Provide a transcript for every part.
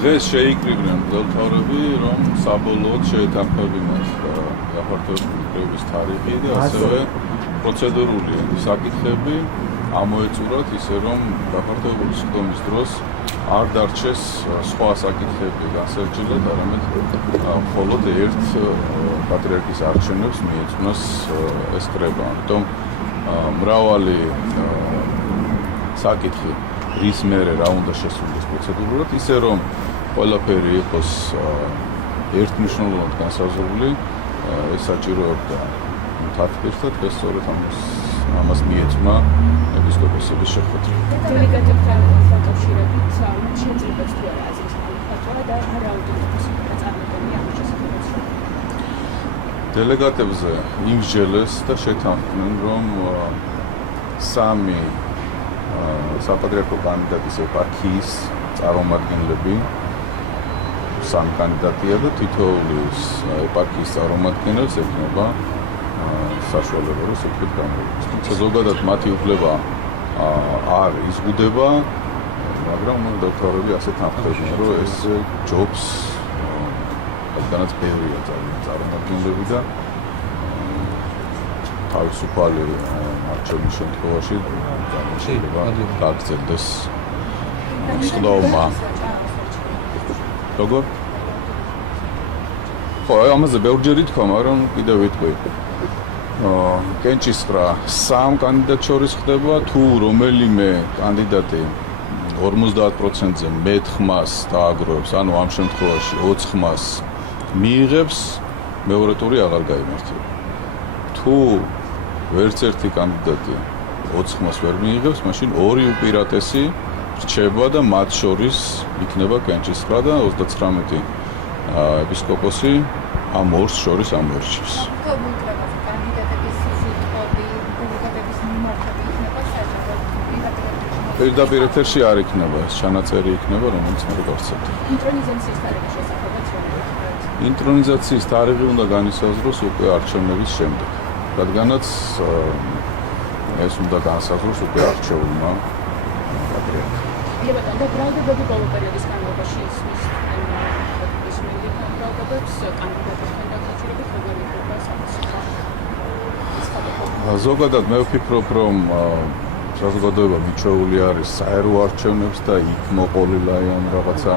დღეს შეიკრიბნენ მგელთავრები, რომ საბოლოოდ შეეთანხმებინათ გაფართოების თარიღი და ასევე პროცედურული საკითხები ამოეწურათ ისე, რომ გაფართოებული სხდომის დროს არ დარჩეს სხვა საკითხები განსაჯელად, არამედ მხოლოდ ერთ პატრიარქის არჩევნებს მიეწვნას ეს კრება. ამიტომ მრავალი საკითხი რის მერე რა უნდა შესრულდეს პროცედურულად, ისე რომ ყველაფერი იყოს ერთმნიშვნელოვნად განსაზღვრული, ეს საჭიროებდა თათბირთად, ეს სწორედ ამას მიეწვნა ეპისკოპოსების შეხვედრა. დელეგატებთან დაკავშირებით შეძლებაც თუ არა აზრის განხორციელება და რაოდენობის გაწარმოებები ამ შესაძლებლობას. დელეგატებზე იმსჯელეს და შეთანხმდნენ, რომ სამი საპატრიარქო კანდიდატის ეპარქიის წარმომადგენლები, სამი კანდიდატია და თითოეული ეპარქიის წარმომადგენელს ექნება საშუალება, რომ სიტყვით გამოიყენოს. თუმცა ზოგადად მათი უფლება არ იზღუდება, მაგრამ დოქტორები ასე თანხმობენ, რომ ეს ჯობს, რადგანაც ბევრია წარმომადგენლები და თავისუფალი არჩევნის შემთხვევაში შეიძლება გაგრძელდეს სხდომა. როგორ? ხო, ამაზე ბევრჯერ ითქვა, მაგრამ კიდევ ვიტყვი. კენჭისყრა სამ კანდიდატ შორის ხდება, თუ რომელიმე კანდიდატი 50%-ზე მეტ ხმას დააგროვებს, ანუ ამ შემთხვევაში 20 ხმას მიიღებს, მეორე ტური აღარ გაიმართება. თუ ვერც ერთი კანდიდატი 20 ხმას ვერ მიიღებს, მაშინ ორი უპირატესი რჩება და მათ შორის იქნება კენჭისყრა და 39 ეპისკოპოსი ამ ორს შორის ამოერჩევს. პირდაპირ ეთერში არ იქნება, ეს ჩანაწერი იქნება, რომელიც მე გავცემდი. ინტრონიზაციის თარიღის შესახებაც რომ ინტრონიზაციის თარიღი უნდა განისაზღვროს უკვე არჩევნების შემდეგ. რადგანაც ეს უნდა განსაზღვროს უკვე არჩეულმა პატრიარქმა. ლებატან და ბრალდებები ბოლო პერიოდის განმავლობაში ისმის ის ბრალდებებს კანდიდატებთან დაკავშირებით როგორ იქნება საკითხი. ზოგადად მე ვფიქრობ, რომ საზოგადოება მიჩვეული არის საერო არჩევნებს და იქ მოყოლილაი ამ რაღაცა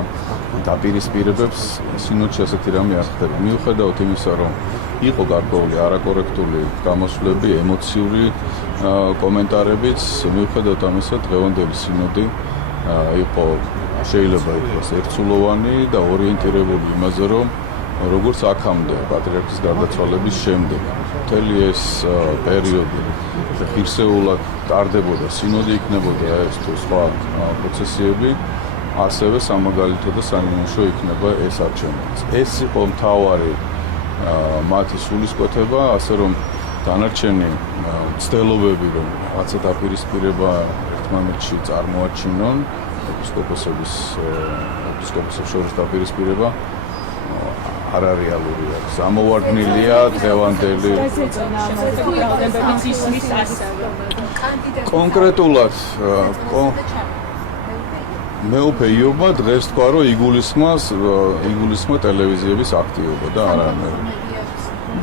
დაპირისპირებებს სინოდში ასეთი რამე არ ხდება. მიუხედავად იმისა, რომ იყო გარკვეული არაკორექტული გამოსვლები, ემოციური კომენტარებიც, მიუხედავად ამისა, დღევანდელი სინოდი იყო შეიძლება იყოს ერთსულოვანი და ორიენტირებული იმაზე, რომ როგორც აქამდე პატრიარქის გარდაცვალების შემდეგ მთელი ეს პერიოდი ღირსეულად ტარდებოდა, სინოდი იქნებოდა ეს თუ სხვა პროცესიები, ასევე სამაგალითო და სამიმუშო იქნება ეს არჩევნებიც. ეს იყო მთავარი მათი სულისკვეთება, ასე რომ დანარჩენი ცდილობები, რომ რაღაცა დაპირისპირება ერთმანეთში წარმოაჩინონ, ეპისკოპოსების შორის დაპირისპირება არარეალური არის. ამოვარდნილია დღევანდელი კონკრეტულად მეუფე იობა დღეს თქვა, რომ იგულისხმა ტელევიზიების აქტივობა და არა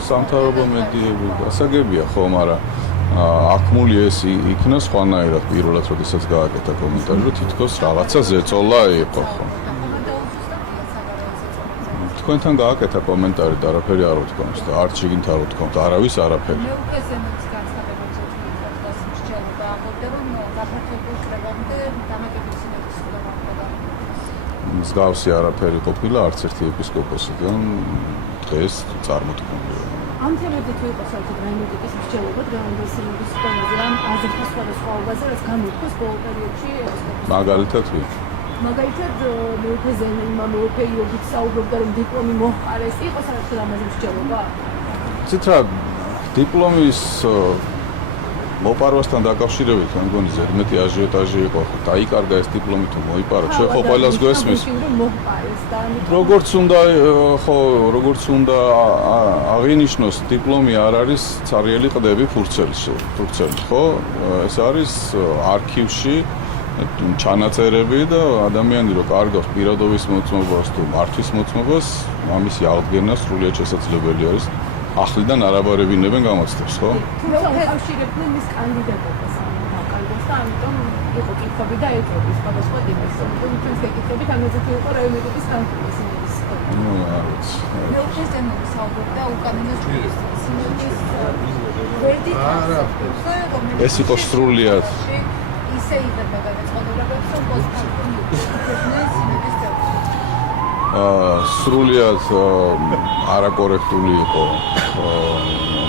სამთავრობო მედიები, გასაგებია ხო, მაგრამ აქმული ეს იქნა სხვანაირად პირველად, როდესაც გააკეთა კომენტარი, რომ თითქოს რაღაცა ზეწოლა იყო ხო. თქვენთან გააკეთა კომენტარი და არაფერი არ ვთქვამს და არც შეგინთ არ ვთქვამთ, არავის არაფერი. მსგავსი არაფერი ყოფილა არც ერთი ეპისკოპოსიდან დღეს წარმოთქმულია. ამ თემებზე თუ იყო საერთოდ რაიმონდიკის მსჯელობა დღევანდელ სინოდის სხდომაზე, ამ აზრთა სხვადასხვაობაზე, რაც გამოთქვას ბოლო პერიოდში ეპისკოპოსი. მაგალითად ვინ? მაგალითად მეუფე ზენელმა მეუფე იობით საუბრობდა, რომ დიპლომი მოჰყარეს, იყო საერთოდ ამაზე მსჯელობა? ცით რა, დიპლომის მოპარვასთან დაკავშირებით მე მგონი ზედმეტი აჟიოტაჟი იყო, დაიკარგა ეს დიპლომი თუ მოიპარო, ჩვენ ხო ყველას გვესმის. როგორც უნდა აღინიშნოს, დიპლომი არ არის ცარიელი ყდები ფურცელი, ხო? ეს არის არქივში ჩანაწერები და ადამიანი რო კარგავს პირადობის მოწმობას თუ მართვის მოწმობას, ამისი აღდგენა სრულიად შესაძლებელი არის. ახლიდან არაბარებინებენ გამოცდებს, ხო? თუმცა უკავშირებდნენ მის კანდიდატობას საკალბოს და ამიტომ იყო კითხვები და ეტყობი სხვადასხვა ტიპის. თუმცა გეკითხებით ამაზე თუ იყო რაიონების კანტონის ნუ არ ვიცი. მეუქესტენები საუბრობდა უკანონოს სინოდის ვერდიკტს. ეს იყო სრულიად ისე იღებდა გადაწყვეტილებებს, რომ პოსტფაქტუმ იქნეს სინოდის წევრი. სრულიად არაკორექტული იყო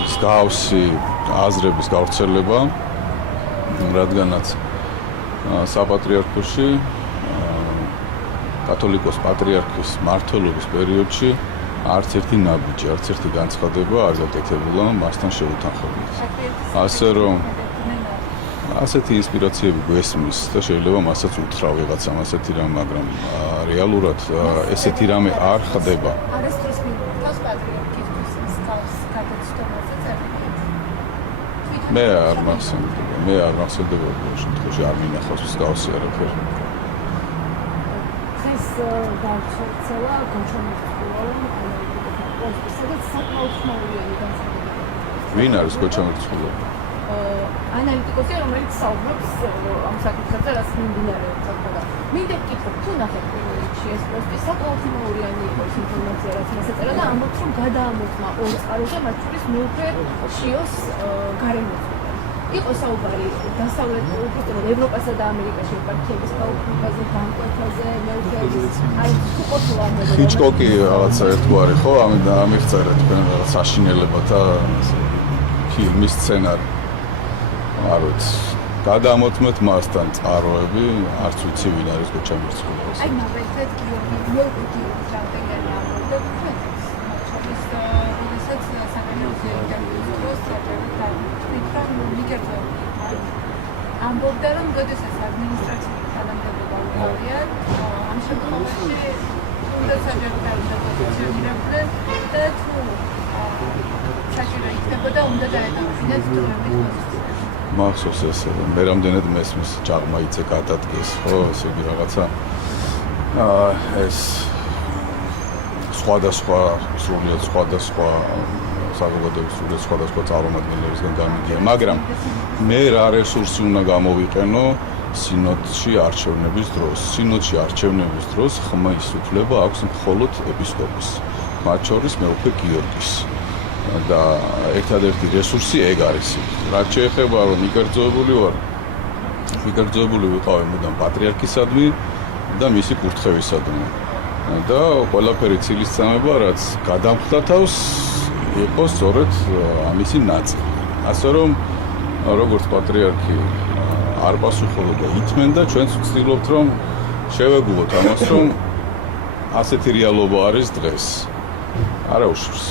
მსგავსი აზრების გავრცელება, რადგანაც საპატრიარქოში კათოლიკოს პატრიარქის მმართველობის პერიოდში არც ერთი ნაბიჯი, არც ერთი განცხადება არ გაკეთებულა მასთან შეუთანხმებით. ასე რომ ასეთი ინსპირაციები გვესმის და შეიძლება მასაც უთხრა ვიღაცამ ასეთი რამ, მაგრამ რეალურად ესეთი რამე არ ხდება. არასდროს მიგვიწევს პატრიარქისთვის მსგავს გადაწყვეტილებაზე წერილი. მე არ მახსენდება ბოლო შემთხვევაში არ მინახავს მსგავსი არაფერი. დღეს დავწერა კონჩომერცულად სადაც საკმაოდ ხმაურიანი განცხადება. ვინ არის კოჩამერცულად? ანალიტიკოსი, რომელიც საუბრობს ამ საკითხებზე, რაც მიმდინარეობს ახლა. მინდა ვკითხო, თუ ნახეთ პრინციპში ეს პოსტი საკმაოდ ხმაურიანი იყო ის ინფორმაცია, რაც მას ეწერა და ამბობს, რომ გადაამოწმა ორ წყაროზე, მათ შორის მეუღლე შიოს გარემოწმება. იყო საუბარი დასავლეთ ევროპასა და ამერიკაში ეპარქიების გაუქმებაზე, ბანკოთაზე, მეუღლეების აი თუ ყოფილა ამბობა. ჰიჩკოკი რაღაცა ერთგვარი ხო? ამიღწერეთ თქვენ რაღაც საშინელებათა ფილმის სცენარი. არ ვიცი. გადამოწმეთ მასთან წყაროები, არც ვიცი ვინ არის კოჩამერცულად. აი მაგალითად გიორგი გიორგის რამდენიმე ამბობდა თქვენს მოწმის როდესაც საკანონმდებლო ინტერვიუს დროს თვითონ მიკერტო ამბობდა რომ როდესაც ადმინისტრაციული თანამდებობა უკავია ამ შემთხვევაში უნდა საჯარო დაუჭირებდნენ და თუ საჭირო იქნებოდა უნდა დაეტოვებინათ თურმეების მახსოვს ეს მე რამდენად მესმის ჯაღმა იცე გადადგეს, ხო, ესე იგი რაღაცა ეს სხვადასხვა სრულიად სხვადასხვა საზოგადოების სრულიად სხვადასხვა წარმომადგენლებისგან გამიგია, მაგრამ მე რა რესურსი უნდა გამოვიყენო სინოდში არჩევნების დროს. სინოდში არჩევნების დროს ხმის უფლება აქვს მხოლოდ ეპისკოპოს, მათ შორის მეუღლე გიორგის. და ერთადერთი რესურსი ეგ არის. რაც შეეხება რომ მიკერძოებული ვიყავი მუდამ პატრიარქისადმი და მისი კურთხევისადმი. და ყველაფერი ცილისწამება, რაც გადამხდა თავს, იყო სწორედ ამისი ნაწილი. ასე რომ როგორც პატრიარქი არ პასუხობდა ითმენდა, ჩვენც ვცდილობთ რომ შევეგუოთ ამას, რომ ასეთი რეალობა არის დღეს. არა უშურს.